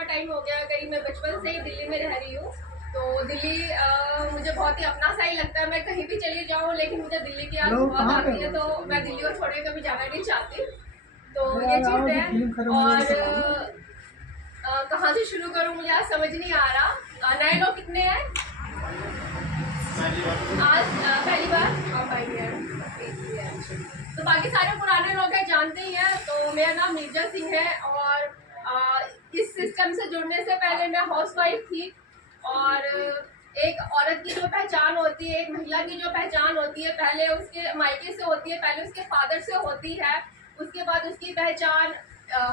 लंबा टाइम हो गया, कहीं मैं बचपन से ही दिल्ली में रह रही हूँ। तो दिल्ली मुझे बहुत ही अपना सा ही लगता है। मैं कहीं भी चली जाऊँ लेकिन मुझे दिल्ली की याद बहुत आती है, तो मैं दिल्ली को छोड़ के कभी जाना नहीं चाहती। तो ये चीज़ है। और कहाँ से शुरू करूँ मुझे आज समझ नहीं आ रहा। नए लोग कितने हैं आज? पहली बार आप आई हैं। तो बाकी सारे पुराने लोग हैं, जानते ही हैं। तो मेरा नाम नीरजा सिंह है और इस सिस्टम से जुड़ने से पहले मैं हाउसवाइफ थी। और एक औरत की जो पहचान होती है, एक महिला की जो पहचान होती है, पहले उसके मायके से होती है, पहले उसके फादर से होती है, उसके बाद उसकी पहचान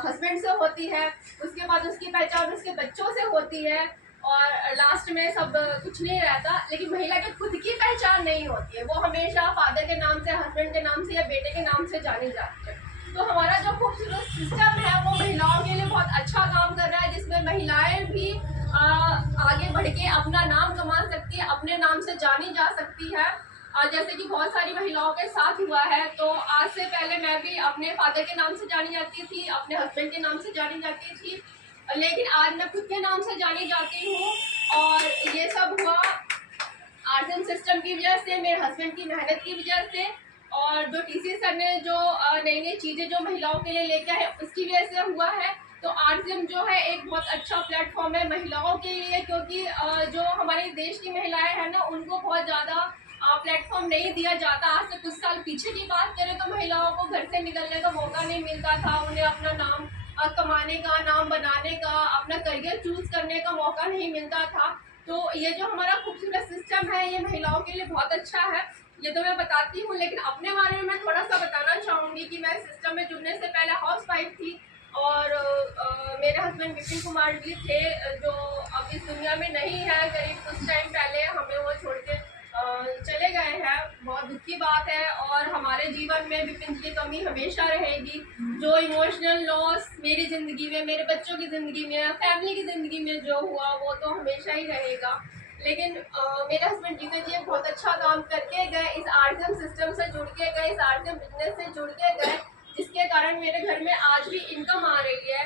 हस्बैंड से होती है, उसके बाद उसकी पहचान उसके बच्चों से होती है, और लास्ट में सब कुछ नहीं रहता। लेकिन महिला की खुद की पहचान नहीं होती है, वो हमेशा फादर के नाम से, हस्बैंड के नाम से या बेटे के नाम से जानी जाती है। तो हमारा जो खूबसूरत सिस्टम है वो महिलाओं के लिए बहुत अच्छा काम कर रहा है, जिसमें महिलाएं भी आगे बढ़ के अपना नाम कमा सकती है, अपने नाम से जानी जा सकती है। जैसे कि बहुत सारी महिलाओं के साथ हुआ है। तो आज से पहले मैं भी अपने फादर के नाम से जानी जाती थी, अपने हस्बैंड के नाम से जानी जाती थी, लेकिन आज मैं खुद के नाम से जानी जाती हूँ। और ये सब हुआ आरसीएम सिस्टम की वजह से, मेरे हस्बैंड की मेहनत की वजह से, और जो टीसी सर ने जो नई नई चीज़ें जो महिलाओं के लिए लेके आए उसकी वजह से हुआ है। तो आरसीएम जो है एक बहुत अच्छा प्लेटफॉर्म है महिलाओं के लिए, क्योंकि जो हमारे देश की महिलाएं हैं ना, उनको बहुत ज़्यादा प्लेटफॉर्म नहीं दिया जाता। आज से कुछ साल पीछे की बात करें तो महिलाओं को घर से निकलने का मौका नहीं मिलता था, उन्हें अपना नाम कमाने का, नाम बनाने का, अपना करियर चूज करने का मौका नहीं मिलता था। तो ये जो हमारा खूबसूरत सिस्टम है ये महिलाओं के लिए बहुत अच्छा है, ये तो मैं बताती हूँ। लेकिन अपने बारे में मैं थोड़ा सा बताना चाहूँगी कि मैं सिस्टम में जुड़ने से पहले हाउसवाइफ थी, और मेरे हस्बैंड विपिन कुमार जी थे, जो अब इस दुनिया में नहीं है। करीब कुछ टाइम पहले हमें वो छोड़ के चले गए हैं, बहुत दुख की बात है। और हमारे जीवन में विपिन जी की कमी हमेशा रहेगी। जो इमोशनल लॉस मेरी ज़िंदगी में, मेरे बच्चों की ज़िंदगी में, फैमिली की ज़िंदगी में जो हुआ वो तो हमेशा ही रहेगा। लेकिन मेरे हस्बैंड जी जी बहुत अच्छा काम करके गए, इस आरसीएम सिस्टम से जुड़ के गए, इस आरसीएम बिजनेस से जुड़ के गए, जिसके कारण मेरे घर में आज भी इनकम आ रही है।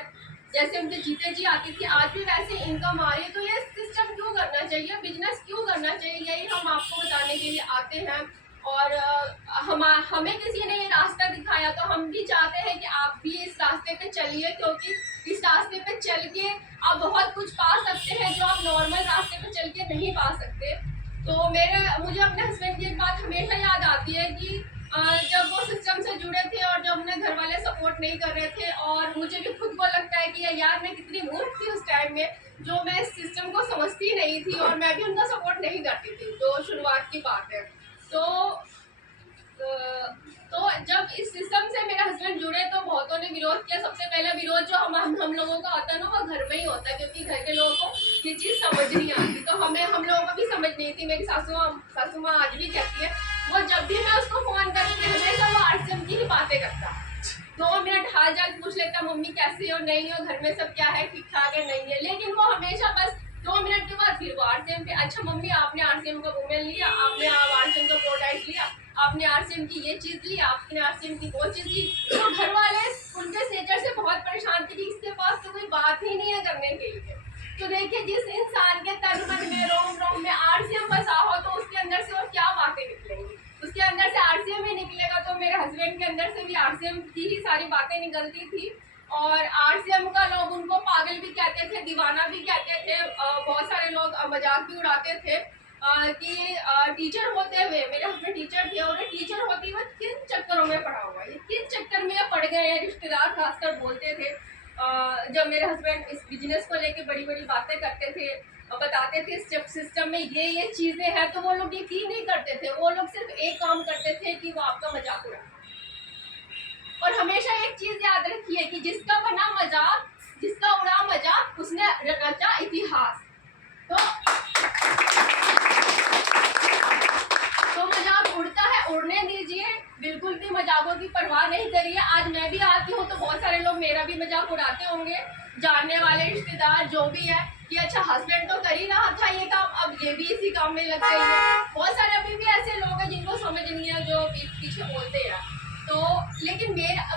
जैसे उनके जीते जी आती थी, आज भी वैसे इनकम आ रही है। तो ये सिस्टम क्यों करना चाहिए, बिजनेस क्यों करना चाहिए, यही हम आपको बताने के लिए आते हैं। और हमें किसी ने ये रास्ता दिखाया, तो हम भी चाहते हैं कि आप भी इस रास्ते पे चलिए, क्योंकि इस रास्ते पे चल के आप बहुत कुछ पा सकते हैं जो आप नॉर्मल रास्ते पे चल के नहीं पा सकते। तो मुझे अपने हस्बैंड की एक बात हमेशा याद आती है कि जब वो सिस्टम से जुड़े थे और जब उन्हें घर वाले सपोर्ट नहीं कर रहे थे, और मुझे भी खुद को लगता है कि यार मैं कितनी मूर्ख थी उस टाइम में, जो मैं इस सिस्टम को समझती नहीं थी और मैं भी उनका सपोर्ट नहीं करती थी, जो शुरुआत की बात है। तो जब इस सिस्टम से मेरे हस्बैंड जुड़े तो बहुतों ने विरोध किया। सबसे पहला विरोध जो हम लोगों का आता है ना, वो घर में ही होता है, क्योंकि घर के लोगों को ये चीज़ समझ नहीं आती। तो हम लोगों को भी समझ नहीं थी। मेरी सासू माँ आज भी कहती है, वो जब भी मैं उसको फोन करती हमेशा वो आरसीएम की ही बातें करता। 2 मिनट हाल चाल पूछ लेता, मम्मी कैसी हो, नहीं हो, घर में सब क्या है, ठीक ठाक है, नहीं है। लेकिन वो हमेशा बस 2 मिनट के बाद फिर वो आरसीएम पे, अच्छा मम्मी आपने आरसीएम का वुमेन लिया, आपने आरसीएम का प्रोडक्ट लिया, आपने आरसीएम की ये चीज़ ली, आपने आरसीएम की वो चीज़ ली। तो घर वाले उनके नेचर से बहुत परेशान थे कि इसके पास तो कोई बात ही नहीं है करने के लिए। तो देखिए, जिस इंसान के तन मन में, रोम रोम में आरसीएम बसा हो, तो उसके अंदर से और क्या बातें निकलेंगी। उसके अंदर से आरसीएम ही निकलेगा। तो मेरे हस्बैंड के अंदर से भी आरसीएम की ही सारी बातें निकलती थी। और आरसीएम का लोग उनको पागल भी कहते थे, दीवाना भी कहते थे। बहुत सारे लोग मजाक भी उड़ाते थे कि टीचर होते हुए, मेरे हस्बैंड टीचर थे, और टीचर होते हुए किन चक्करों में पड़ा हुआ है, किन चक्कर में पड़ गए हैं। रिश्तेदार खासकर बोलते थे, जब मेरे हस्बैंड इस बिजनेस को लेके बड़ी बड़ी बातें करते थे, बताते थे सिस्टम में ये चीज़ें हैं, तो वो लोग यकीन नहीं करते थे। वो लोग सिर्फ एक काम करते थे कि वो आपका मजाक उड़ाए। और हमेशा एक चीज़ याद रखिए कि जिसका बना मजाक, जिसका उड़ा मजाक, उसने रचा इतिहास। तो मजाक उड़ता है, उड़ने दीजिए, बिल्कुल भी मजाकों की परवाह नहीं करिए। आज मैं भी आती हूँ तो बहुत सारे लोग मेरा भी मजाक उड़ाते होंगे, जानने वाले, रिश्तेदार, जो भी है, कि अच्छा हस्बैंड तो कर ही रहा था ये काम, अब ये भी इसी काम में लग गई है। बहुत सारे अभी भी ऐसे लोग हैं जिनको समझ नहीं है, जो पीछे बोलते हैं। तो तो लेकिन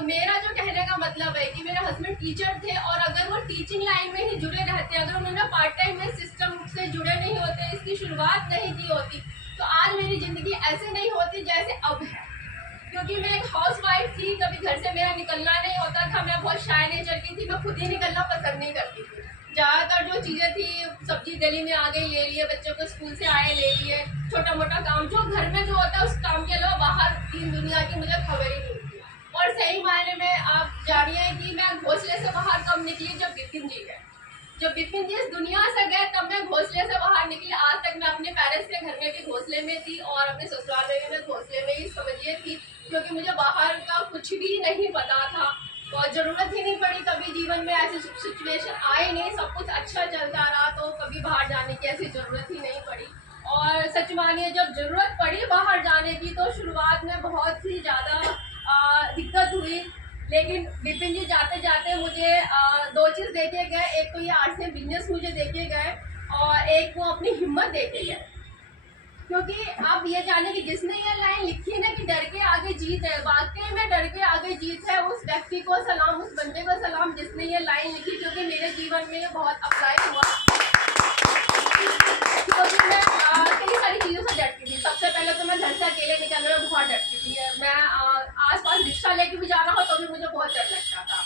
मेरा जो कहने का मतलब है कि मेरे हस्बैंड टीचर थे, और अगर वो टीचिंग लाइन में ही जुड़े रहते, अगर उन्होंने पार्ट टाइम में सिस्टम से जुड़े नहीं होते, इसकी शुरुआत नहीं की होती, तो आज मेरी ज़िंदगी ऐसे नहीं होती जैसे अब है। क्योंकि मैं एक हाउस वाइफ थी, कभी घर से मेरा निकलना नहीं होता था, मैं बहुत शाय नेचर की थी, मैं खुद ही निकलना पसंद नहीं करती थी। ज़्यादातर जो चीज़ें थी, सब्जी गली में आ गई ले लिए, बच्चों को स्कूल से आए ले लिए, छोटा मोटा काम जो घर में जो होता है उस काम के अलावा बाहर तीन दुनिया की मुझे खबर ही नहीं थी। और सही मायने में आप जानिए कि मैं घोंसले से बाहर कब निकली, जब विपिन जी गए। जब विपिन जी इस दुनिया से गए तब मैं घोंसले से बाहर निकली। आज तक मैं अपने पेरेंट्स के घर में भी घोंसले में थी और अपने ससुराल में भी मैं घोंसले में ही समझिए थी, क्योंकि मुझे बाहर का कुछ भी नहीं पता था और ज़रूरत ही नहीं पड़ी। कभी जीवन में ऐसी सिचुएशन आई नहीं, सब कुछ अच्छा चलता रहा, तो कभी बाहर जाने की ऐसी ज़रूरत ही नहीं पड़ी। और सच मानिए जब ज़रूरत पड़ी बाहर जाने की तो शुरुआत में बहुत ही ज़्यादा दिक्कत हुई, लेकिन विपिन जी जाते जाते मुझे दो चीज़ देके गए। एक तो ये आर्ट से बिजनेस मुझे देके गए और एक वो अपनी हिम्मत देके गए। क्योंकि आप ये जाने कि जिसने ये लाइन लिखी है ना कि डर के आगे जीत है, वाकई में डर के आगे जीत है। उस व्यक्ति को सलाम, उस बंदे को सलाम जिसने ये लाइन लिखी, क्योंकि मेरे जीवन में ये बहुत अप्लाई हुआ। क्योंकि मैं कई सारी चीज़ों से डरती थी। सबसे पहले तो मैं घर से अकेले निकलने में बहुत डरती थी। मैं आसपास रिक्शा लेके भी जाना हो तो भी मुझे बहुत डर लगता था,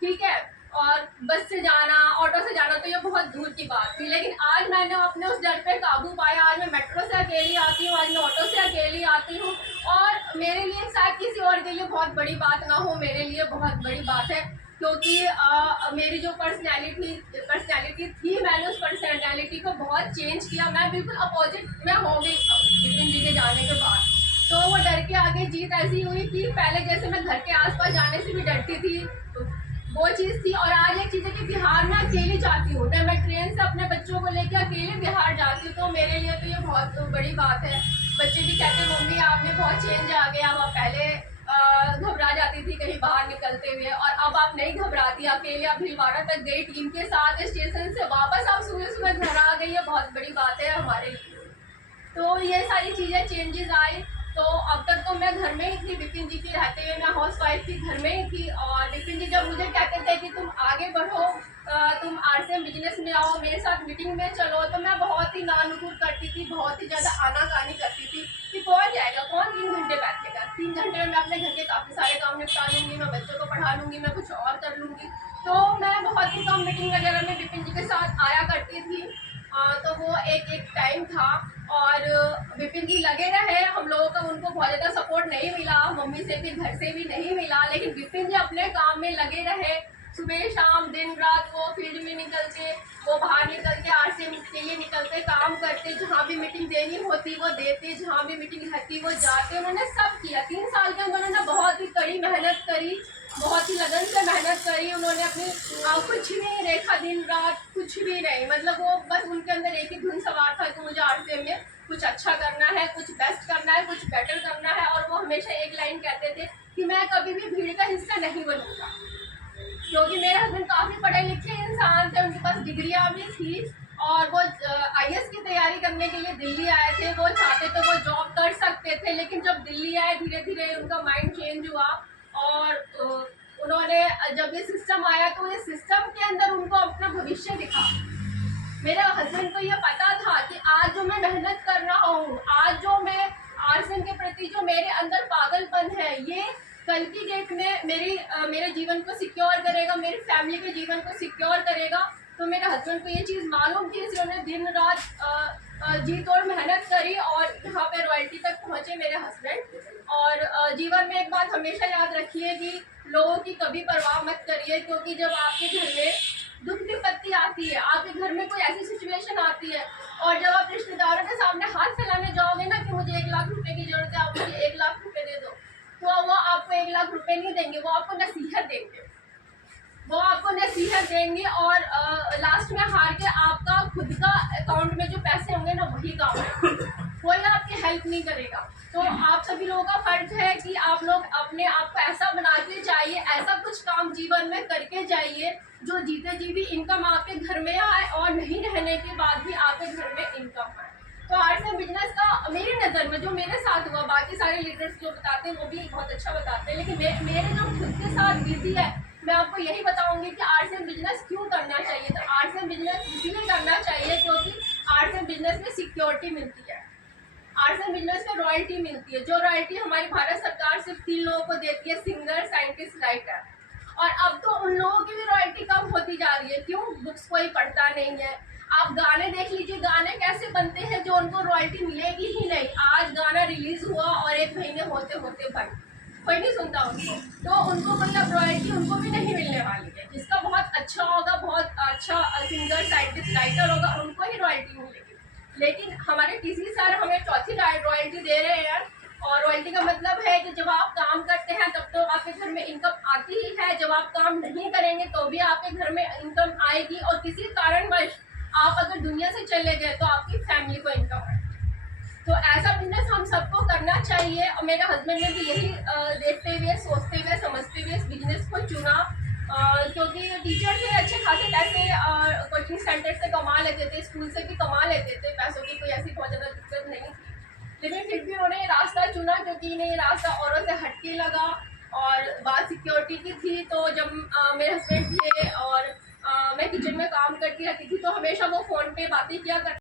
ठीक है। और बस से जाना, ऑटो से जाना तो ये बहुत दूर की बात थी। लेकिन आज मैंने अपने उस डर पे काबू पाया। आज मैं मेट्रो से अकेली आती हूँ, आज मैं ऑटो से अकेली आती हूँ, और मेरे लिए शायद किसी और के लिए बहुत बड़ी बात ना हो, मेरे लिए बहुत बड़ी बात है। क्योंकि मेरी जो पर्सनैलिटी थी, मैंने उस पर्सनैलिटी को बहुत चेंज किया। मैं बिल्कुल अपोजिट में हो गई विपिन जी के जाने के बाद। तो वो डर के आगे जीत ऐसी हुई कि पहले जैसे मैं घर के आसपास जाने से भी डरती थी, तो वो चीज़ थी। और आज एक चीज़ है कि बिहार में अकेली जाती हूँ, मैं ट्रेन से अपने बच्चों को लेकर अकेले बिहार जाती हूँ, तो मेरे लिए तो ये बहुत बड़ी बात है। बच्चे भी कहते हैं मम्मी आपने बहुत चेंज आ गया, आप पहले घबरा जाती थी कहीं बाहर निकलते हुए, और अब आप नहीं घबराती, अकेले आप भीलवाड़ा तक गई टीम के साथ, स्टेशन से वापस आप सुबह सुबह घर आ गई, ये बहुत बड़ी बात है हमारे लिए। तो ये सारी चीज़ें चेंजेस आई। तो अब तक तो मैं घर में ही थी, विपिन जी के रहते हुए मैं हाउस वाइफ थी, घर में ही थी। और विपिन जी जब मुझे कहते थे कि तुम आगे बढ़ो, तुम आरसीएम बिजनेस में आओ, मेरे साथ मीटिंग में चलो, तो मैं बहुत ही नानुकुर करती थी, बहुत ही ज़्यादा आनाकानी करती थी कि कौन जाएगा, कौन 3 घंटे बैठेगा। 3 घंटे में मैं अपने घर के काफ़ी सारे काम निपटा लूँगी, मैं बच्चों को पढ़ा लूँगी, मैं कुछ और कर लूँगी। तो मैं बहुत ही कम मीटिंग वगैरह में विपिन जी के साथ आया करती थी। तो वो एक टाइम था, और विपिन जी लगे रहे, हम लोगों का उनको बहुत ज़्यादा सपोर्ट नहीं मिला, मम्मी से भी घर से भी नहीं मिला, लेकिन विपिन जी अपने काम में लगे रहे। सुबह शाम दिन रात वो फील्ड में निकलते, वो बाहर निकल के आरसीएम के लिए निकलते, काम करते, जहाँ भी मीटिंग देनी होती वो देते, जहाँ भी मीटिंग रहती वो जाते। उन्होंने सब किया। 3 साल के अंदर उन्होंने बहुत ही कड़ी मेहनत करी, बहुत ही लगन से मेहनत करी। उन्होंने अपनी कुछ भी रेखा दिन रात कुछ भी नहीं, मतलब वो बस उनके अंदर एक ही धुन सवार था कि मुझे आरसीएम में कुछ अच्छा करना है, कुछ बेस्ट करना है, कुछ बेटर करना है। और वो हमेशा एक लाइन कहते थे कि मैं कभी भी भीड़ का हिस्सा नहीं बनूंगा। क्योंकि मेरे हस्बैंड काफ़ी पढ़े लिखे इंसान थे, उनके पास डिग्रियाँ भी थी, और वो आईएएस की तैयारी करने के लिए दिल्ली आए थे। वो चाहते तो वो जॉब कर सकते थे, लेकिन जब दिल्ली आए धीरे धीरे उनका माइंड चेंज हुआ, और उन्होंने जब ये सिस्टम आया तो ये सिस्टम के अंदर उनको अपना भविष्य दिखा। मेरे हस्बैंड को ये पता था कि आज जो मैं मेहनत कर रहा हूँ, आज जो मैं आरसीएम के प्रति जो मेरे अंदर पागलपन है, ये कल की डेट में मेरे जीवन को सिक्योर करेगा, मेरी फैमिली के जीवन को सिक्योर करेगा। तो मेरे हस्बैंड को ये चीज़ मालूम थी, इसलिए उन्होंने दिन रात जी तोड़ मेहनत करी और यहाँ पे रॉयल्टी तक पहुँचे मेरे हस्बैंड। और जीवन में एक बात हमेशा याद रखिए कि लोगों की कभी परवाह मत करिए, क्योंकि जब आपके घर में दुख विपत्ति आती है, आपके घर में कोई ऐसी सिचुएशन आती है, और जब आप रिश्तेदारों के सामने हाथ फैलाने जाओगे ना कि मुझे 1 लाख रुपए की जरूरत है, आप मुझे 1 लाख रुपए दे दो, तो वो आपको 1 लाख रुपए नहीं देंगे, वो आपको नसीहत देंगे। वो आपको नसीहत देंगे और लास्ट में हार के आपका खुद का अकाउंट में जो पैसे होंगे ना वही काम है, कोई आपकी हेल्प नहीं करेगा। तो आप सभी लोगों का फर्ज है कि आप लोग अपने आप को ऐसा बनाते जाइए, ऐसा कुछ काम जीवन में करके जाइए जो जीते जी भी इनकम आपके घर में आए और नहीं रहने के बाद भी आपके घर में इनकम आए। तो आर्ट्स एंड बिजनेस का मेरी नज़र में जो मेरे साथ हुआ, बाकी सारे लीडर्स जो बताते हैं वो भी बहुत अच्छा बताते हैं, लेकिन मेरे जो खुद के साथ बीती है, मैं आपको यही बताऊंगी कि आर्ट्स एंड बिजनेस क्यों करना चाहिए। तो आर्ट्स एंड बिजनेस इसलिए करना चाहिए क्योंकि आर्ट्स एंड बिजनेस में सिक्योरिटी मिलती है, आर्ट्स एंड बिजनेस में रॉयल्टी मिलती है, जो रॉयल्टी हमारी भारत सरकार सिर्फ 3 लोगों को देती है, सिंगर, साइंटिस्ट, राइटर। और अब तो उन लोगों की भी रॉयल्टी कम होती जा रही है, क्यों? बुक्स कोई पढ़ता नहीं है। आप गाने देख लीजिए, गाने कैसे बनते हैं जो उनको रॉयल्टी मिलेगी ही नहीं। आज गाना रिलीज हुआ और 1 महीने होते होते बंद, कोई नहीं सुनता उनको, तो उनको मतलब रॉयल्टी उनको भी नहीं मिलने वाली है। जिसका बहुत अच्छा होगा, बहुत अच्छा सिंगर, साइंटिस्ट, राइटर होगा, उनको ही रॉयल्टी मिलेगी। लेकिन हमारे टीसी सर हमें चौथी रॉयल्टी दे रहे हैं यार। और रॉयल्टी का मतलब है कि जब आप काम करते हैं तब तो आपके घर में इनकम आती ही है, जब आप काम नहीं करेंगे तो भी आपके घर में इनकम आएगी, और किसी कारणवश आप अगर दुनिया से चले गए तो आपकी फैमिली को इनकम आएगी। तो ऐसा बिजनेस हम सबको करना चाहिए, और मेरे हस्बैंड ने भी यही देखते हुए, सोचते हुए, समझते हुए इस बिजनेस को चुना। क्योंकि टीचर थे, अच्छे खासे पैसे कोचिंग सेंटर से कमा लेते थे, स्कूल से भी कमा लेते थे, पैसों की कोई ऐसी बहुत ज़्यादा दिक्कत नहीं थी। लेकिन फिर भी उन्होंने ये रास्ता चुना क्योंकि इन्हें ये रास्ता औरों से हटके लगा। और बात सिक्योरिटी की थी, तो जब मेरे हस्बैंड थे और मैं किचन में काम करती रहती थी, तो हमेशा वो फ़ोन पे बातें किया करते